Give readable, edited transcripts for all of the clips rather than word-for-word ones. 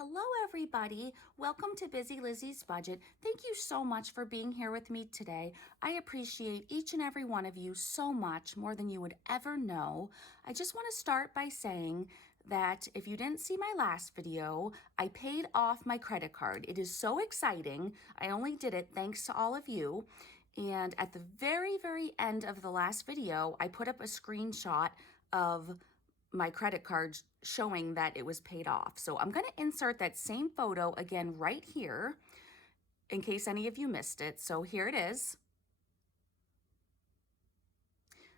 Hello, everybody. Welcome to Busy Lizzy's Budget. Thank you so much for being here with me today. I appreciate each and every one of you so much, more than you would ever know. I just want to start by saying that if you didn't see my last video, I paid off my credit card. It is so exciting. I only did it thanks to all of you. And at the very end of the last video, I put up a screenshot of my credit card showing that it was paid off. So I'm going to insert that same photo again right here in case any of you missed it. So here it is.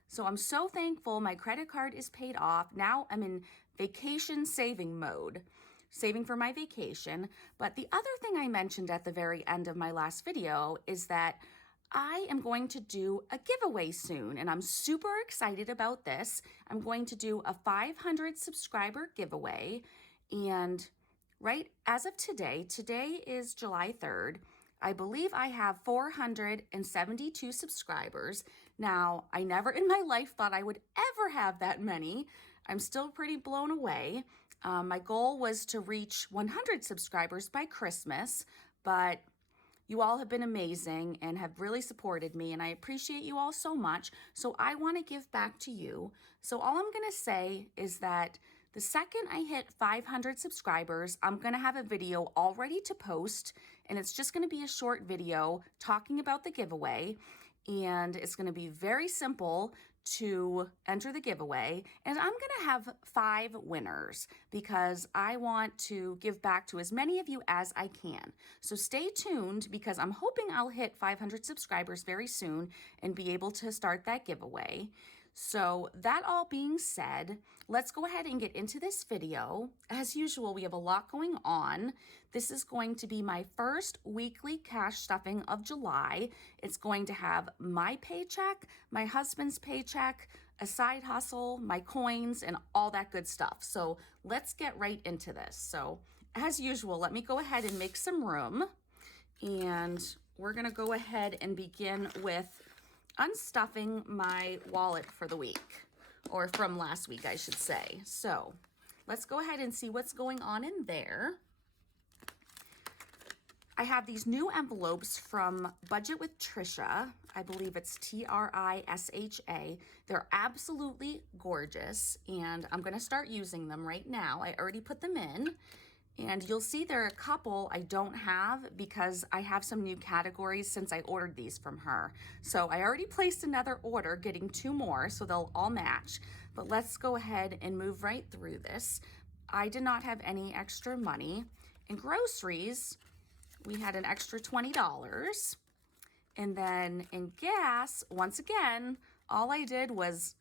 So I'm so thankful my credit card is paid off. Now I'm in vacation saving mode, saving for my vacation. But the other thing I mentioned at the very end of my last video is that I am going to do a giveaway soon, and I'm super excited about this. I'm going to do a 500 subscriber giveaway, and right as of today is July 3rd, I believe I have 472 subscribers. Now, I never in my life thought I would ever have that many. I'm still pretty blown away. My goal was to reach 100 subscribers by Christmas, but you all have been amazing and have really supported me, and I appreciate you all so much. So I want to give back to you. So all I'm going to say is that the second I hit 500 subscribers, I'm going to have a video all ready to post, and it's just going to be a short video talking about the giveaway, and it's going to be very simple to enter the giveaway. And I'm going to have 5 winners because I want to give back to as many of you as I can. So stay tuned because I'm hoping I'll hit 500 subscribers very soon and be able to start that giveaway. So that all being said, let's go ahead and get into this video. As usual, we have a lot going on. This is going to be my first weekly cash stuffing of July. It's going to have my paycheck, my husband's paycheck, a side hustle, my coins, and all that good stuff. So let's get right into this. So as usual, let me go ahead and make some room. And we're gonna go ahead and begin with unstuffing my wallet for the week, or from last week, I should say. So let's go ahead and see what's going on in there. I have these new envelopes from Budget with Trisha. I believe it's Trisha. They're absolutely gorgeous, and I'm going to start using them right now. I already put them in. And you'll see there are a couple I don't have because I have some new categories since I ordered these from her. So I already placed another order, getting 2 more, so they'll all match. But let's go ahead and move right through this. I did not have any extra money. In groceries, we had an extra $20. And then in gas, once again, all I did was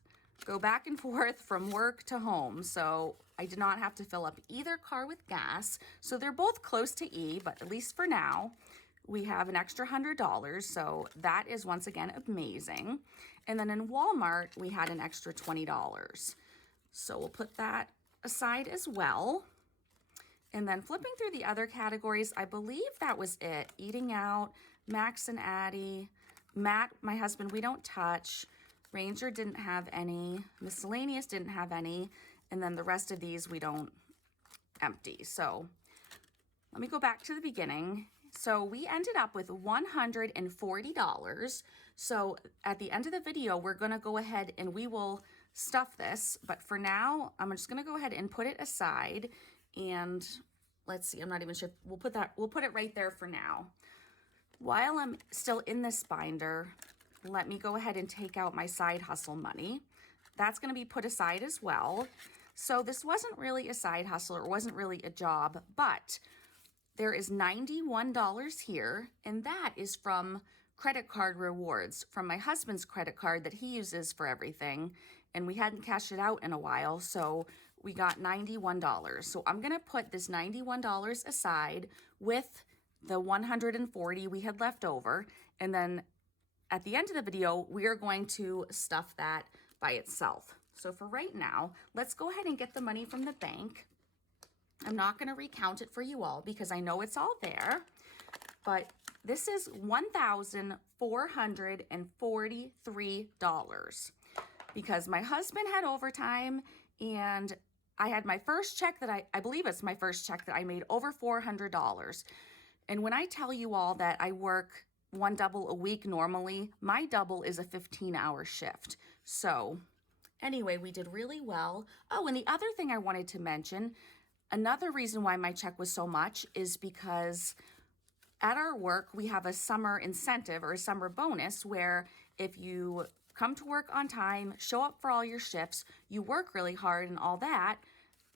go back and forth from work to home. So I did not have to fill up either car with gas. So they're both close to E, but at least for now, we have an extra $100. So that is once again amazing. And then in Walmart, we had an extra $20. So we'll put that aside as well. And then flipping through the other categories, I believe that was it. Eating out, Max and Addie, Matt, my husband, we don't touch. Ranger didn't have any. Miscellaneous didn't have any. And then the rest of these we don't empty. So let me go back to the beginning. So we ended up with $140. So at the end of the video, we're going to go ahead and we will stuff this. But for now, I'm just going to go ahead and put it aside. And let's see, I'm not even sure. We'll put it right there for now. While I'm still in this binder, let me go ahead and take out my side hustle money. That's going to be put aside as well. So this wasn't really a side hustle, or wasn't really a job, but there is $91 here, and that is from credit card rewards from my husband's credit card that he uses for everything, and we hadn't cashed it out in a while, so we got $91. So I'm going to put this $91 aside with the $140 we had left over, and then at the end of the video, we are going to stuff that by itself. So for right now, let's go ahead and get the money from the bank. I'm not going to recount it for you all because I know it's all there, but this is $1,443 because my husband had overtime and I had my first check that I believe it's my first check that I made over $400. And when I tell you all that I work one double a week normally, my double is a 15-hour shift. So anyway, we did really well. Oh, and the other thing I wanted to mention, another reason why my check was so much is because at our work, we have a summer incentive or a summer bonus where if you come to work on time, show up for all your shifts, you work really hard and all that,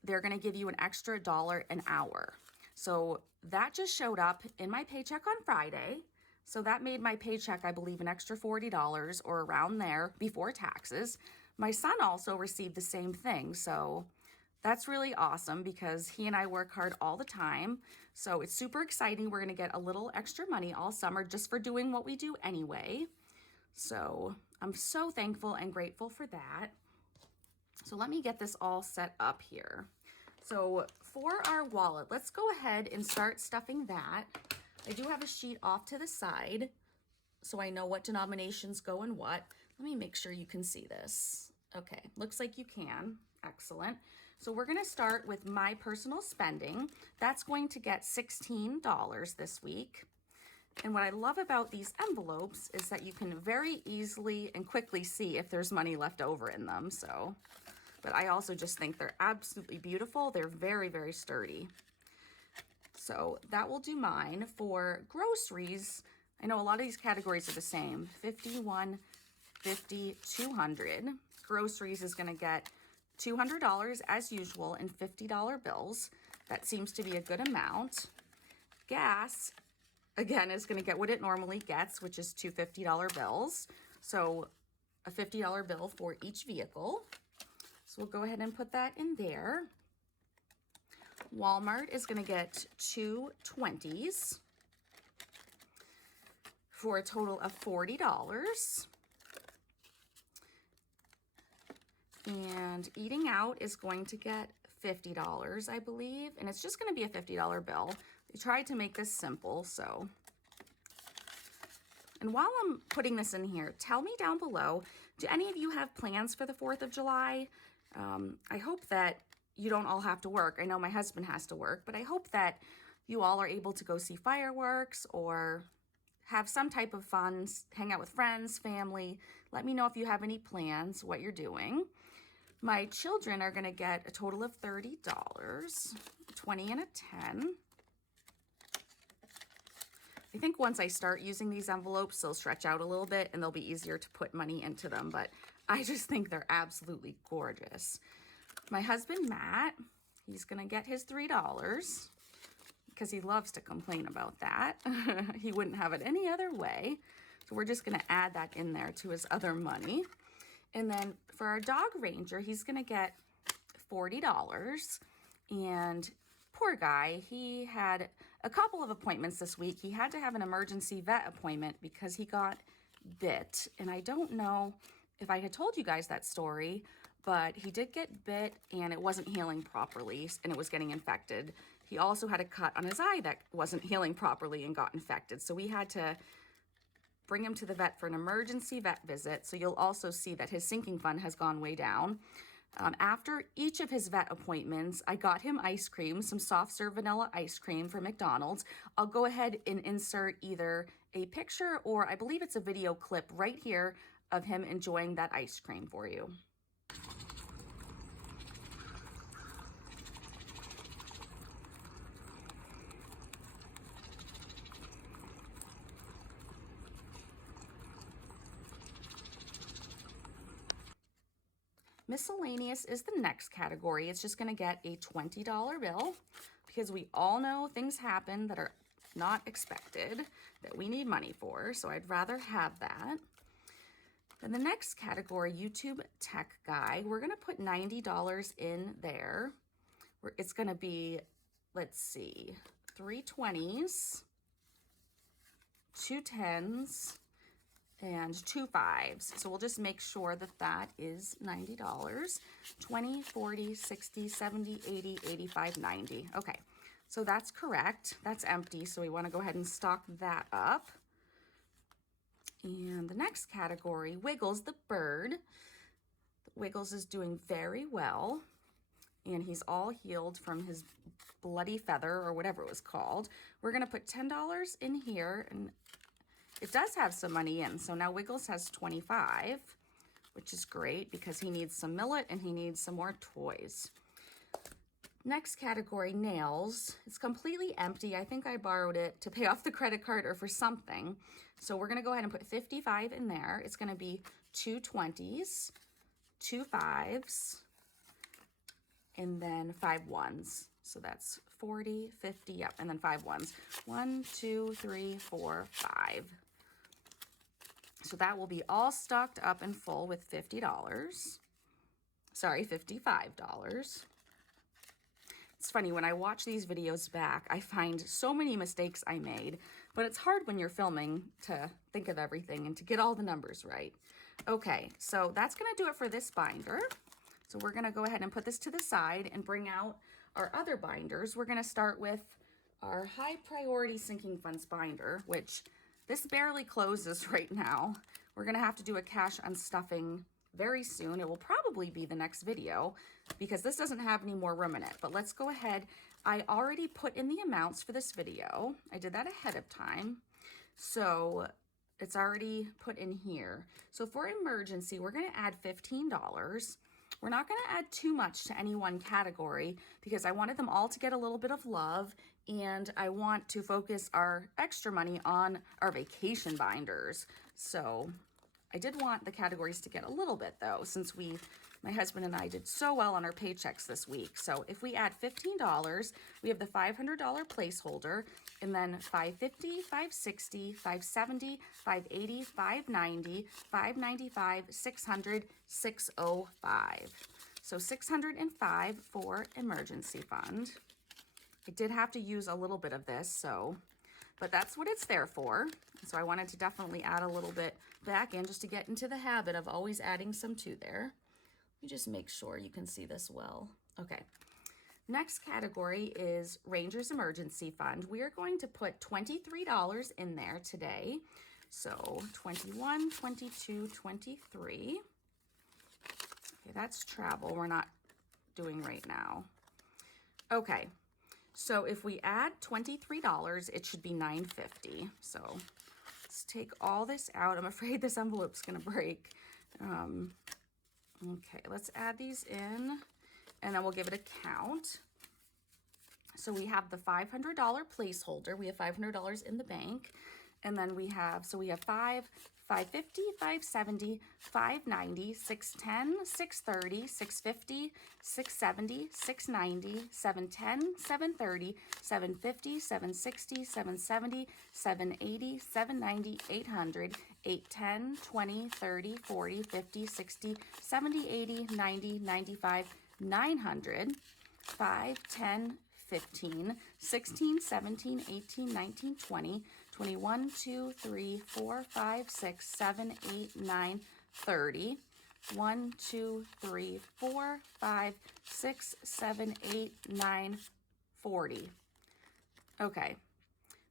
they're going to give you an extra $1 an hour. So that just showed up in my paycheck on Friday. So that made my paycheck, I believe, an extra $40 or around there before taxes. My son also received the same thing. So that's really awesome because he and I work hard all the time. So it's super exciting. We're going to get a little extra money all summer just for doing what we do anyway. So I'm so thankful and grateful for that. So let me get this all set up here. So for our wallet, let's go ahead and start stuffing that. I do have a sheet off to the side so I know what denominations go in what. Let me make sure you can see this. Okay, looks like you can. Excellent. So we're going to start with my personal spending. That's going to get $16 this week. And what I love about these envelopes is that you can very easily and quickly see if there's money left over in them. So, but I also just think they're absolutely beautiful. They're very, very sturdy. So that will do mine. For groceries, I know a lot of these categories are the same. 51, 50, 200. Groceries is going to get $200 as usual in $50 bills. That seems to be a good amount. Gas, again, is going to get what it normally gets, which is two $50 bills. So a $50 bill for each vehicle. So we'll go ahead and put that in there. Walmart is going to get two 20s for a total of $40. And eating out is going to get $50, I believe. And it's just going to be a $50 bill. They tried to make this simple, so. And while I'm putting this in here, tell me down below, do any of you have plans for the 4th of July? I hope that you don't all have to work. I know my husband has to work, but I hope that you all are able to go see fireworks or have some type of fun, hang out with friends, family. Let me know if you have any plans, what you're doing. My children are going to get a total of $30, 20 and a 10. I think once I start using these envelopes, they'll stretch out a little bit and they'll be easier to put money into them, but I just think they're absolutely gorgeous. My husband, Matt, he's going to get his $3 because he loves to complain about that. He wouldn't have it any other way. So we're just going to add that in there to his other money. And then for our dog ranger, he's going to get $40. And poor guy, he had a couple of appointments this week. He had to have an emergency vet appointment because he got bit. And I don't know if I had told you guys that story, but he did get bit and it wasn't healing properly and it was getting infected. He also had a cut on his eye that wasn't healing properly and got infected. So we had to bring him to the vet for an emergency vet visit. So you'll also see that his sinking fund has gone way down. After each of his vet appointments, I got him ice cream, some soft serve vanilla ice cream from McDonald's. I'll go ahead and insert either a picture or I believe it's a video clip right here of him enjoying that ice cream for you. Miscellaneous is the next category. It's just going to get a $20 bill because we all know things happen that are not expected that we need money for. So I'd rather have that. Then the next category, YouTube Tech Guy, we're going to put $90 in there. It's going to be, let's see, 3 20s, 2 10s, and 2 5s. So we'll just make sure that that is $90. 20, 40, 60, 70, 80, 85, 90. Okay, so that's correct. That's empty, so we want to go ahead and stock that up. And the next category, Wiggles the bird. Wiggles is doing very well. and he's all healed from his bloody feather or whatever it was called. We're gonna put $10 in here, and it does have some money in. So now Wiggles has 25, which is great because he needs some millet and he needs some more toys. Next category, nails. It's completely empty. I think I borrowed it to pay off the credit card or for something. So we're gonna go ahead and put 55 in there. It's gonna be 2 20s, 2 5s, and then 5 1s. So that's 40, 50, yep, and then 5 1s. 1, 2, 3, 4, 5. So that will be all stocked up and full with $50. Sorry, $55. It's funny, when I watch these videos back, I find so many mistakes I made, but it's hard when you're filming to think of everything and to get all the numbers right. Okay, so that's gonna do it for this binder. So we're gonna go ahead and put this to the side and bring out our other binders. We're gonna start with our high priority sinking funds binder, which this barely closes right now. We're gonna have to do a cash unstuffing very soon. It will probably be the next video because this doesn't have any more room in it. But let's go ahead. I already put in the amounts for this video. I did that ahead of time. So it's already put in here. So for emergency, we're gonna add $15. We're not gonna add too much to any one category because I wanted them all to get a little bit of love, and I want to focus our extra money on our vacation binders. So I did want the categories to get a little bit though, since my husband and I did so well on our paychecks this week. So if we add $15, we have the $500 placeholder, and then $550, $560, $570, $580, $590, $595, $600, $605. So $605 for emergency fund. I did have to use a little bit of this, but that's what it's there for. So I wanted to definitely add a little bit back in just to get into the habit of always adding some to there. Let me just make sure you can see this well. Okay. Next category is Ranger's Emergency Fund. We are going to put $23 in there today. So 21, 22, 23. Okay, that's travel we're not doing right now. Okay. So if we add $23, it should be $9.50. So let's take all this out. I'm afraid this envelope's gonna break. Okay, let's add these in, and then we'll give it a count. So we have the $500 placeholder. We have $500 in the bank. And then we have 550, 570, 590, 610, 630, 650, 670, 690, 710, 730, 750, 760, 770, 780, 790, 800, 810, 20, 30, 40, 50, 60, 70, 80, 90, 95, 900, 5, 10, 15, 16, 17, 18, 19, 20, 21, 2, 3, 4, 5, 6, 7, 8, 9, 30. 1, 2, 3, 4, 5, 6, 7, 8, 9, 40. Okay.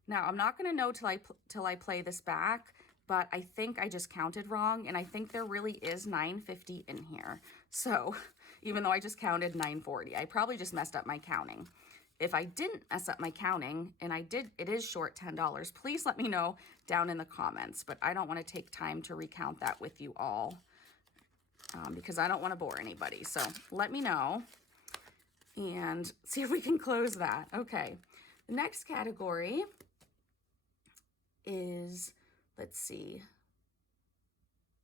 Now, I'm not going to know till I play this back, but I think I just counted wrong, and I think there really is 950 in here. So, even though I just counted 940, I probably just messed up my counting. If I didn't mess up my counting, and I did, it is short $10, please let me know down in the comments, but I don't want to take time to recount that with you all because I don't want to bore anybody. So let me know and see if we can close that. Okay, the next category is, let's see,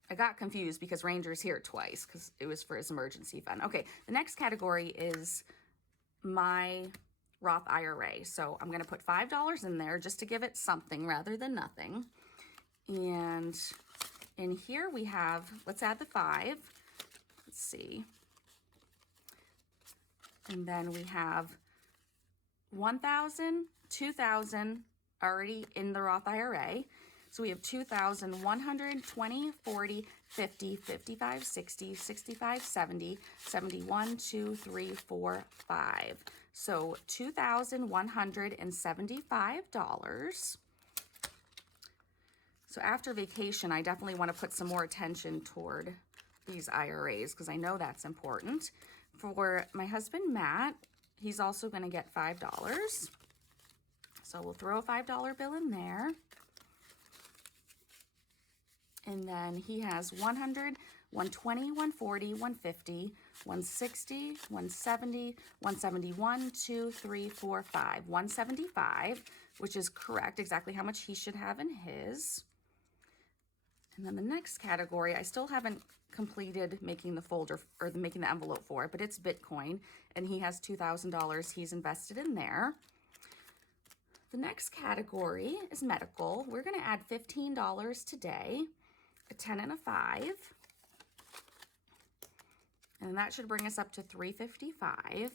I got confused because Ranger's here twice because it was for his emergency fund. Okay, the next category is my Roth IRA. So I'm going to put $5 in there just to give it something rather than nothing. And in here we have, let's add the 5. Let's see. And then we have 1,000, 2,000 already in the Roth IRA. So we have 2,000, 120, 40, 50, 55, 60, 65, 70, 71, 2, 3, 4, 5. So $2,175. So after vacation, I definitely want to put some more attention toward these IRAs because I know that's important. For my husband, Matt, he's also going to get $5. So we'll throw a $5 bill in there. And then he has 100, 120, 140, 150, 160, 170, 171, 2, 3, 4, 5. 175, which is correct, exactly how much he should have in his. And then the next category, I still haven't completed making the folder or making the envelope for it, but it's Bitcoin, and he has $2,000 he's invested in there. The next category is medical. We're going to add $15 today, a 10 and a 5. And that should bring us up to $355.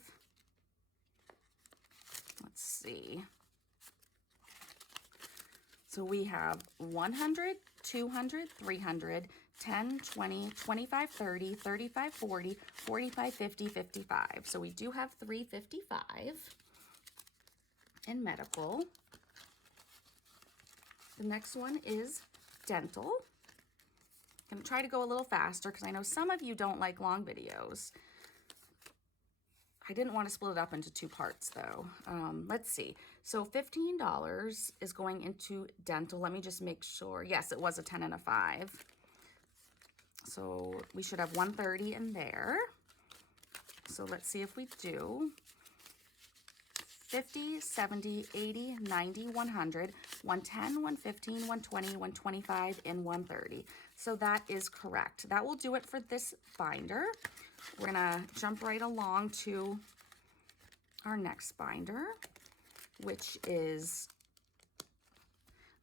Let's see. So we have 100, 200, 300, 10, 20, 25, 30, 35, 40, 45, 50, 55. So we do have $355 in medical. The next one is dental. I'm going to try to go a little faster because I know some of you don't like long videos. I didn't want to split it up into two parts though. Let's see. So $15 is going into dental. Let me just make sure. Yes, it was a 10 and a 5. So we should have 130 in there. So let's see if we do. 50, 70, 80, 90, 100, 110, 115, 120, 125, and 130. So that is correct. That will do it for this binder. We're gonna jump right along to our next binder, which is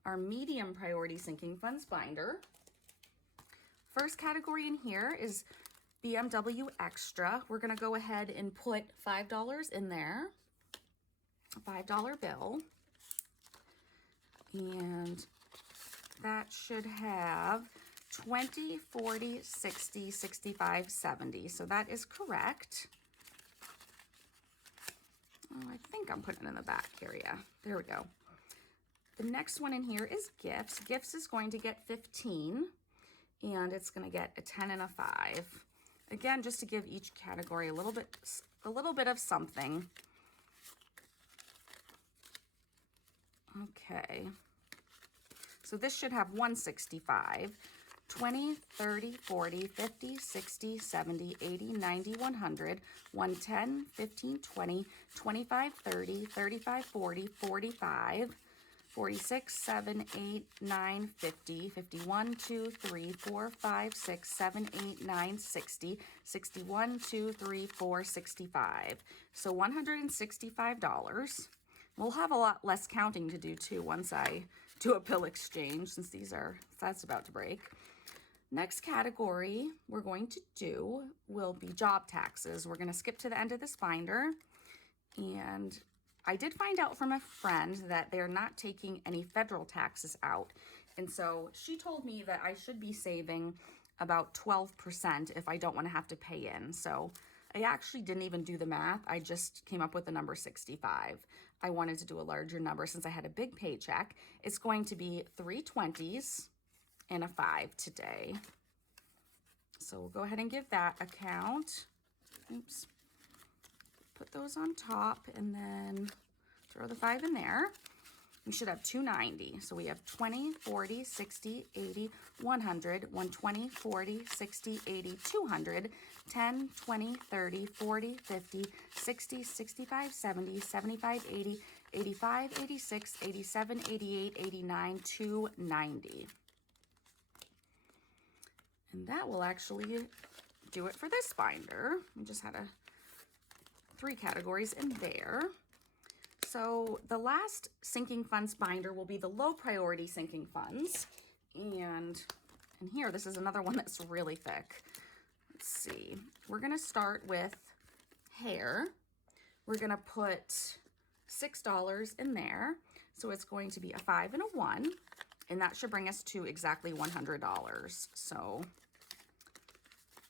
our medium priority sinking funds binder. First category in here is BMW Extra. We're gonna go ahead and put $5 in there, a $5 bill, and that should have 20, 40, 60, 65, 70. So that is correct. Oh, I think I'm putting it in the back area. There we go. The next one in here is gifts. Gifts is going to get 15, and it's going to get a 10 and a 5. Again, just to give each category a little bit of something. Okay. So this should have 165. 20, 30, 40, 50, 60, 70, 80, 90, 100, 110, 15, 20, 25, 30, 35, 40, 45, 46, 7, 8, 9, 50, 51, 2, 3, 4, 5, 6, 7, 8, 9, 60, 61, 2, 3, 4, 65. So $165. We'll have a lot less counting to do too once I do a bill exchange, since that's about to break. Next category we're going to do will be job taxes. We're going to skip to the end of this binder, and I did find out from a friend that they're not taking any federal taxes out, and so she told me that I should be saving about 12% if I don't want to have to pay in. So I actually didn't even do the math. I just came up with the number 65. I wanted to do a larger number since I had a big paycheck. It's going to be 3 20s and a 5 today. So we'll go ahead and give that a count. Oops. Put those on top and then throw the 5 in there. We should have 290. So we have 20, 40, 60, 80, 100, 120, 40, 60, 80, 200, 10, 20, 30, 40, 50, 60, 65, 70, 75, 80, 85, 86, 87, 88, 89, 290. And that will actually do it for this binder. We just had 3 categories in there. So the last sinking funds binder will be the low priority sinking funds. And in here, this is another one that's really thick. Let's see. We're going to start with hair. We're going to put $6 in there. So it's going to be a 5 and a 1. And that should bring us to exactly $100. So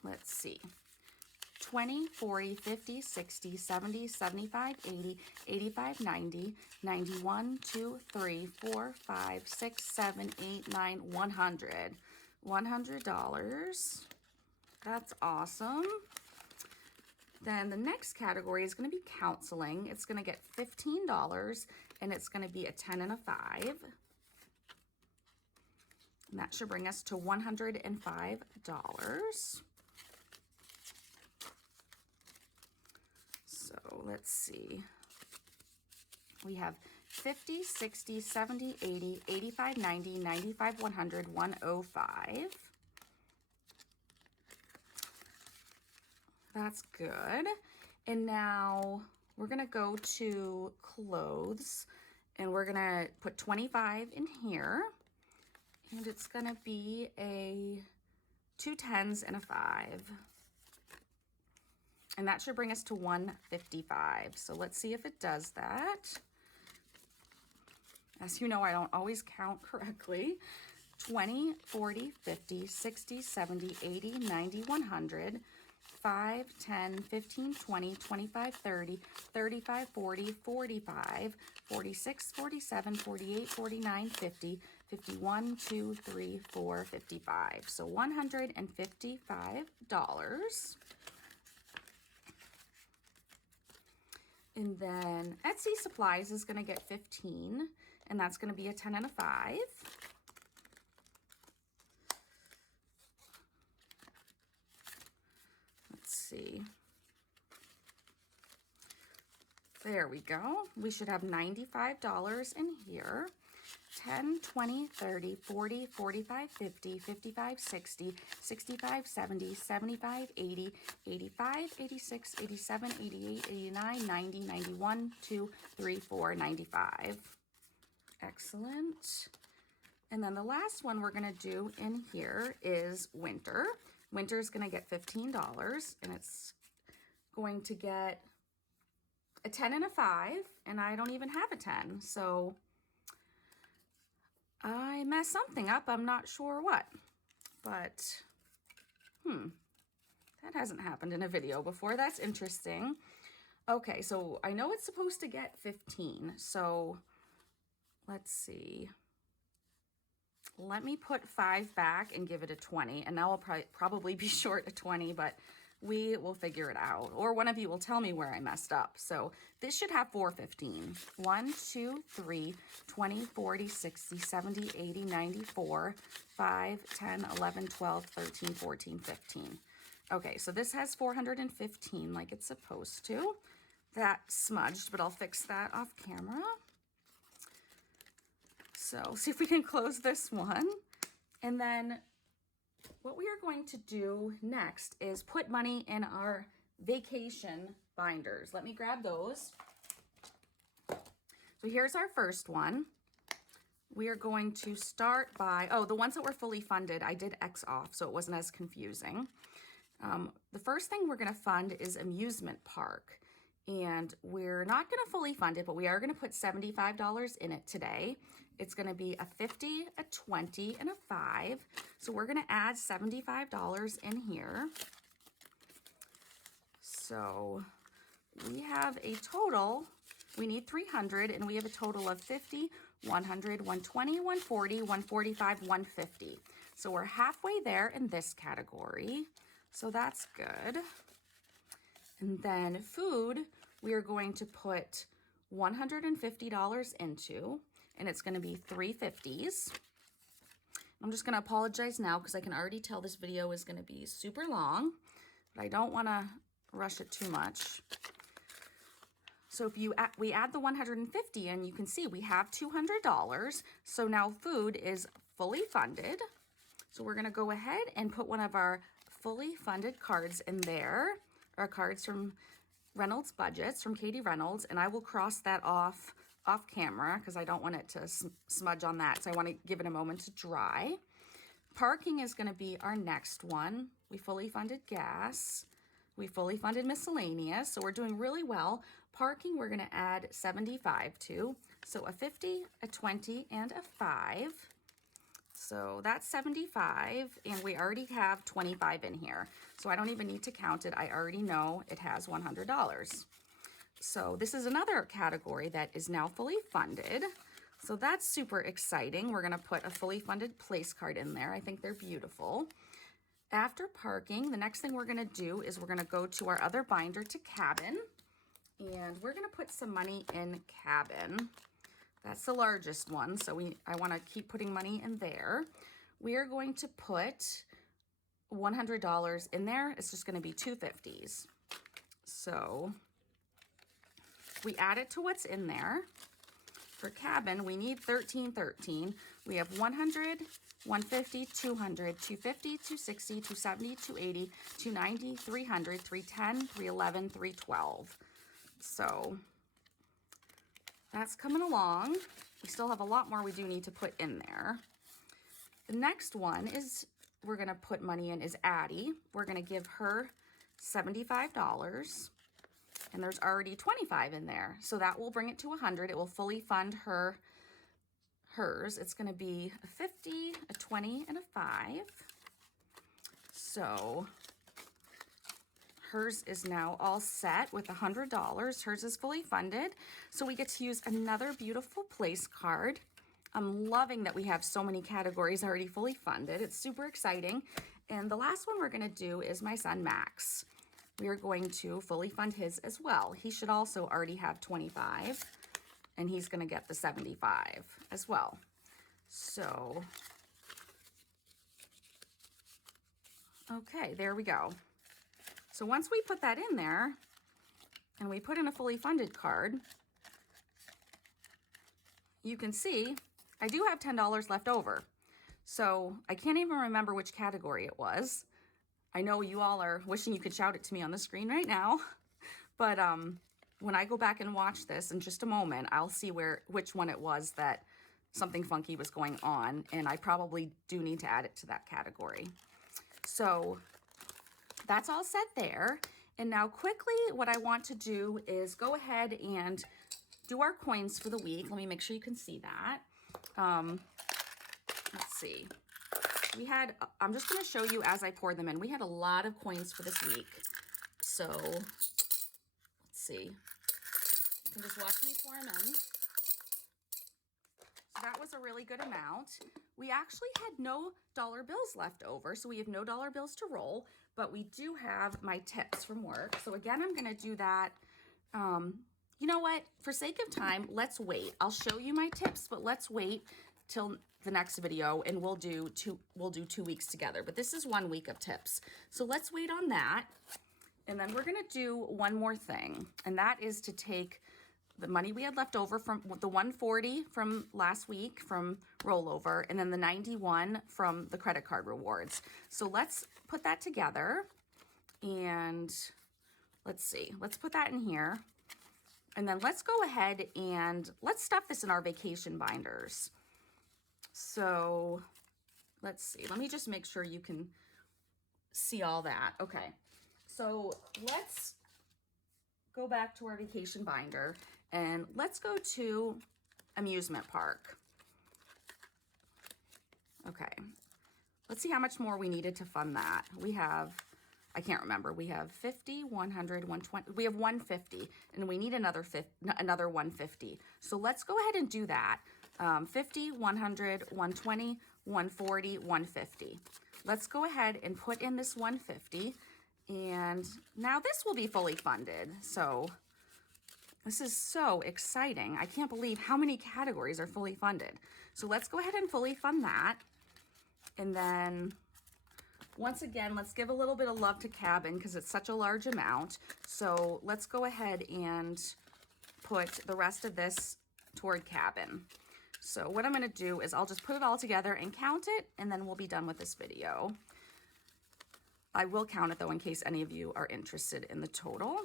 let's see. 20, 40, 50, 60, 70, 75, 80, 85, 90, 91, 2, 3, 4, 5, 6, 7, 8, 9, 100. $100. That's awesome. Then the next category is going to be counseling. It's going to get $15, and it's going to be a 10 and a 5. And that should bring us to $105. So let's see. We have 50, 60, 70, 80, 85, 90, 95, 100, 105. That's good. And now we're gonna go to clothes, and we're gonna put 25 in here, and it's gonna be a 2 10s and a 5. And that should bring us to 155. So let's see if it does that. As you know, I don't always count correctly. 20, 40, 50, 60, 70, 80, 90, 100, 5, 10, 15, 20, 25, 30, 35, 40, 45, 46, 47, 48, 49, 50, 51, 2, 3, 4, 55. So $155. And then Etsy supplies is going to get 15, and that's going to be a 10 and a 5. Let's see. There we go. We should have $95 in here. 10, 20, 30, 40, 45, 50, 55, 60, 65, 70, 75, 80, 85, 86, 87, 88, 89, 90, 91, 2, 3, 4, 95. Excellent. And then the last one we're going to do in here is winter. Winter is going to get $15, and it's going to get a 10 and a 5, and I don't even have a 10. So I messed something up. I'm not sure what, but that hasn't happened in a video before. That's interesting. Okay, so I know it's supposed to get 15. So let's see. Let me put 5 back and give it a 20. And now I'll probably be short a 20, but we will figure it out. Or one of you will tell me where I messed up. So this should have 4 15. 1, 2, 3, 20, 40, 60, 70, 80, 94, 5, 10, 11, 12, 13, 14, 15. Okay, so this has 415 like it's supposed to. That smudged, but I'll fix that off camera. So see if we can close this one. And then what we are going to do next is put money in our vacation binders. Let me grab those. So here's our first one. We are going to start by, the ones that were fully funded, I did X off so it wasn't as confusing. The first thing we're going to fund is amusement park. And we're not going to fully fund it, but we are going to put $75 in it today. It's going to be a 50, a 20, and a 5. So we're going to add $75 in here. So we have a total, we need 300, and we have a total of 50, 100, 120, 140, 145, 150. So we're halfway there in this category. So that's good. And then food, we are going to put $150 into, and it's going to be 3 50s. I'm just going to apologize now because I can already tell this video is going to be super long, but I don't want to rush it too much. So if we add the 150 in, you can see we have $200. So now food is fully funded. So we're going to go ahead and put one of our fully funded cards in there. Our cards from Reynolds Budgets, from Katie Reynolds, and I will cross that off camera because I don't want it to smudge on that. So I want to give it a moment to dry. Parking is going to be our next one. We fully funded gas. We fully funded miscellaneous. So we're doing really well. Parking, we're going to add 75 to. So a 50, a 20, and a 5. So that's 75, and we already have 25 in here. So I don't even need to count it. I already know it has $100. So this is another category that is now fully funded. So that's super exciting. We're going to put a fully funded place card in there. I think they're beautiful. After parking, the next thing we're gonna do is we're gonna go to our other binder to cabin, and we're gonna put some money in cabin. That's the largest one, so I wanna keep putting money in there. We are going to put $100 in there. It's just gonna be 250s. So we add it to what's in there. For cabin, we need 1313. We have 100, 150, 200, 250, 260, 270, 280, 290, 300, 310, 311, 312. So that's coming along. We still have a lot more we do need to put in there. The next one is we're gonna put money in is Addie. We're gonna give her $75. And there's already 25 in there. So that will bring it to 100. It will fully fund hers. It's gonna be a 50, a 20, and a 5. So hers is now all set with $100. Hers is fully funded. So we get to use another beautiful place card. I'm loving that we have so many categories already fully funded. It's super exciting. And the last one we're gonna do is my son, Max. We are going to fully fund his as well. He should also already have 25, and he's gonna get the 75 as well. So, okay, there we go. So once we put that in there, and we put in a fully funded card, you can see I do have $10 left over. So I can't even remember which category it was. I know you all are wishing you could shout it to me on the screen right now, but when I go back and watch this in just a moment, I'll see which one it was that something funky was going on, and I probably do need to add it to that category. So that's all set there. And now quickly, what I want to do is go ahead and do our coins for the week. Let me make sure you can see that. Let's see. I'm just going to show you as I pour them in. We had a lot of coins for this week. So, let's see. You can just watch me pour them in. So that was a really good amount. We actually had no dollar bills left over, so we have no dollar bills to roll, but we do have my tips from work. So again, I'm going to do that. You know what? For sake of time, let's wait. I'll show you my tips, but let's wait till the next video, and we'll do 2 weeks together. But this is 1 week of tips. So let's wait on that. And then we're gonna do one more thing, and that is to take the money we had left over from the 140 from last week from rollover, and then the 91 from the credit card rewards. So let's put that together, and let's see, let's put that in here. And then let's go ahead and let's stuff this in our vacation binders. So let's see, let me just make sure you can see all that. Okay, so let's go back to our vacation binder and let's go to amusement park. Okay, let's see how much more we needed to fund that. We have, I can't remember, we have 50, 100, 120, we have 150, and we need another 150. So let's go ahead and do that. 50, 100, 120, 140, 150. Let's go ahead and put in this 150, and now this will be fully funded. So this is so exciting. I can't believe how many categories are fully funded. So let's go ahead and fully fund that. And then once again, let's give a little bit of love to cabin because it's such a large amount. So let's go ahead and put the rest of this toward cabin. So what I'm going to do is I'll just put it all together and count it, and then we'll be done with this video. I will count it though in case any of you are interested in the total.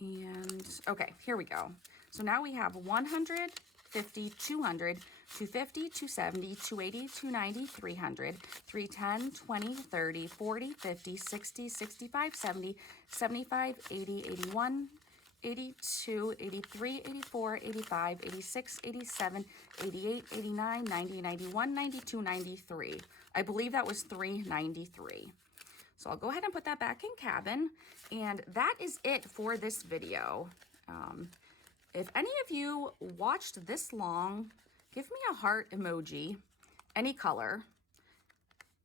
And okay, here we go. So now we have 100, 50, 200, 250, 270, 280, 290, 300, 310, 20, 30, 40, 50, 60, 65, 70, 75, 80, 81, 82, 83, 84, 85, 86, 87, 88, 89, 90, 91, 92, 93. I believe that was 393. So I'll go ahead and put that back in cabin. And that is it for this video. If any of you watched this long, give me a heart emoji, any color.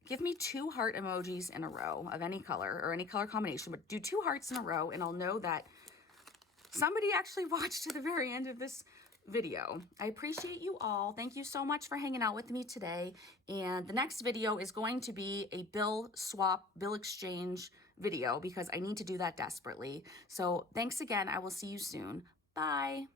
give me 2 heart emojis in a row of any color or any color combination, but do 2 hearts in a row and I'll know that somebody actually watched to the very end of this video. I appreciate you all. Thank you so much for hanging out with me today. And the next video is going to be a bill swap, bill exchange video because I need to do that desperately. So thanks again. I will see you soon. Bye.